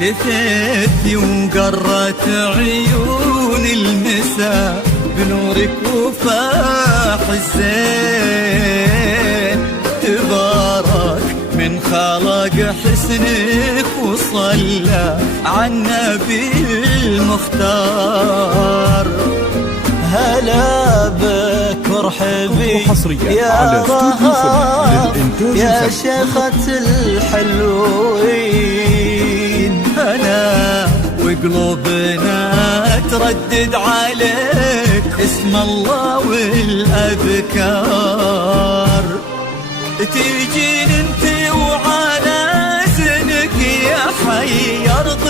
لثيتي وقرت عيون المساء بنورك وفاح الزين. تبارك من خلق حسنك وصلى على النبي المختار. هلا بك مرحبي يا رهاب يا شيخة الحلوين. هلا وقلوبنا تردد عليك اسم الله والأذكار. تيجين انت وعلى زنك يا حي أرض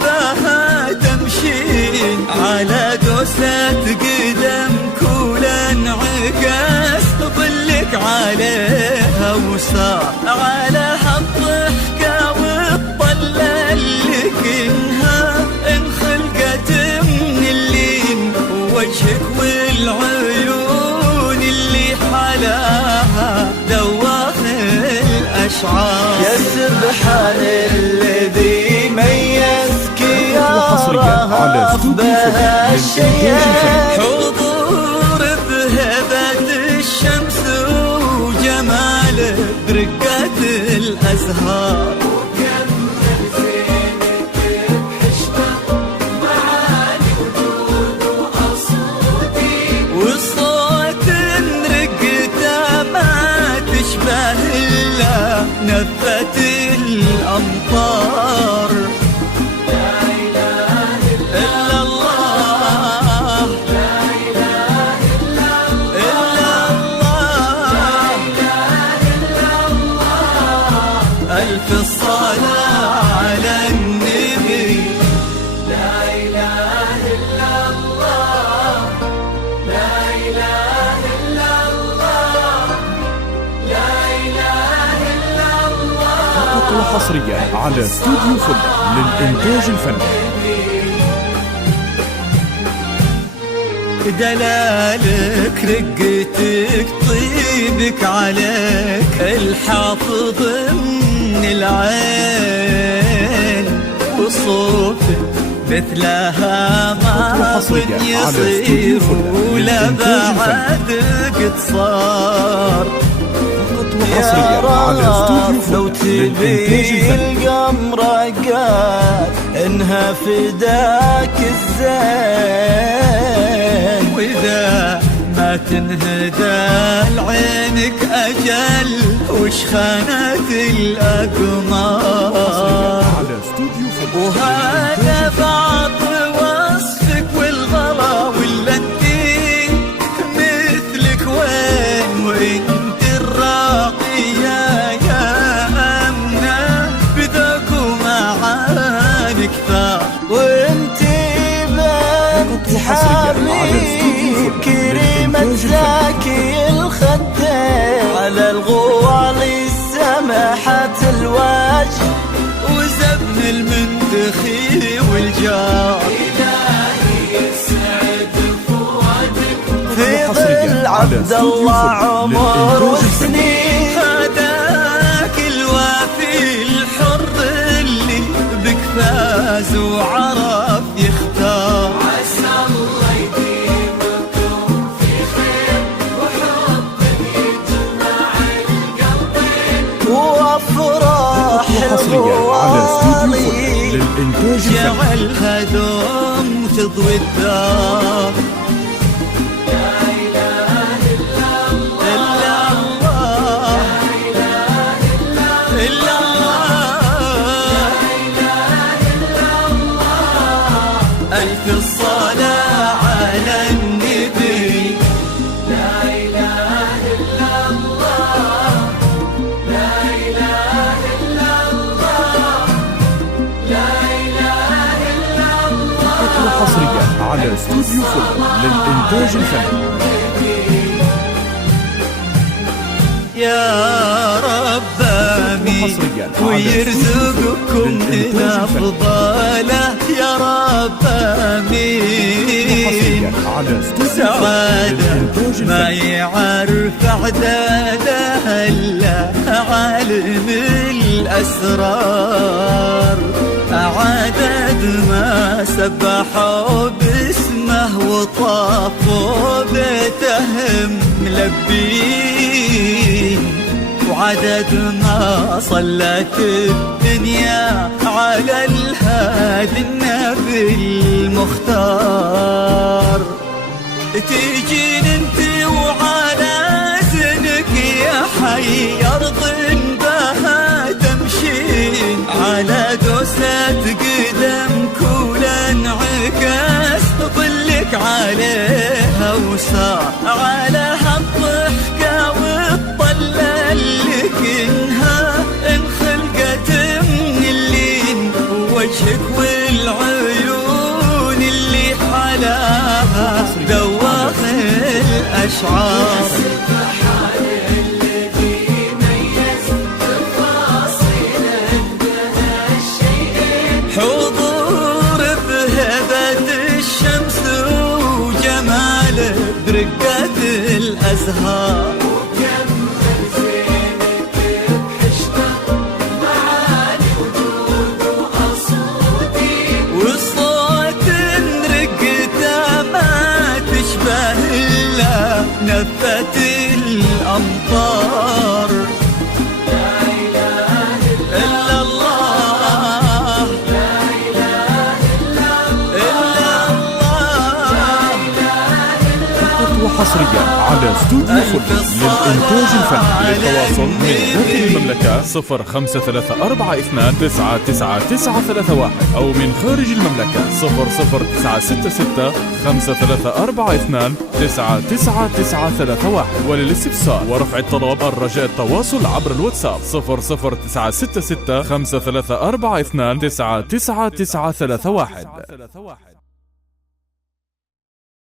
بها تمشين على دوسة قدم كولا انعكاس ظلك عليها وصار على هالضحكة والطلة اللي كنها انخلقت من اللين وجهك والعيون اللي حلاها دواخ الأشعار. يا سبحان الذي ميزك يا رهاب بهالشيء. حضور بهبة الشمس وجماله برقة الأزهار. نفت الأمطار. لا إله إلا الله لا إله إلا الله لا إله إلا الله. ألف الصلاة على النبي. لا إله إلا الله لا إله إلا الله لا إله إلا الله. وحصريا على استوديو فل للإنتاج الفني. دلالك رقتك طيبك عليك الحافظ من العين. وصوفك مثلها ما يصير ولا بعد قد صار. يا رب لو تبي القمر قال انها فداك الزين. واذا ما تنهدى لعينك اجل وش خانت الاقمار. وهذا بعض وصفك والغلا ولا انتي مثلك وين وانت الراقية يا أمنة بذاك ومعاني كثار. وانتي بنت حبيب كريمة زاكي الخدين على الغوالي سمحت الوجه وزبن المنتخي والجار. إلهي يسعد فؤادك في ظل عبد الله عمر وسنين. هداك الوافي الحر اللي بك فاز وعرف يختار. عسى الله يديمكم في خير وحب يجمع القلبين وافراح الغوالي جعلها دوم تضوي الدار. ألف الصلاة على النبي. لا إله إلا الله لا إله إلا الله لا إله إلا الله. حصريا على استوديو فل للإنتاج الفني. يا رب آمين ويرزقكم من أفضاله يا رب آمين. سعادة ما يعرف عدادها إلا عالم الأسرار. سبحوا باسمه وطافوا بيتهم ملبين، وعدد ما صلت الدنيا على الهادي النبي المختار. تيجين انت وعلى زنك يا حي أرض بها تمشين، على دوسة قدم كولا انعكاس ظلك عليها وصار على هالضحكة والطلة اللي كنها انخلقت من اللين، وجهك والعيون اللي حلاها ذواق الأشعار. حضور بهبة الشمس وجماله برقة الأزهار، وكم زينك بحشته معاني وجود وأصوتي، والصوت رقته ما تشبه إلا نفة الأمطار. حصريا على استوديو فل للإنتاج الفني. للتواصل من داخل المملكة 0534299931 أو من خارج المملكة 00966534299931 وللاستفسار ورفع الطلب الرجاء التواصل عبر الواتساب 00966534299931.